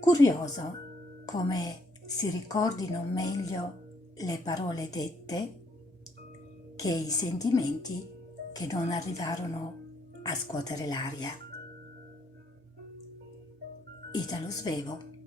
Curioso come si ricordino meglio le parole dette che i sentimenti che non arrivarono a scuotere l'aria. Italo Svevo.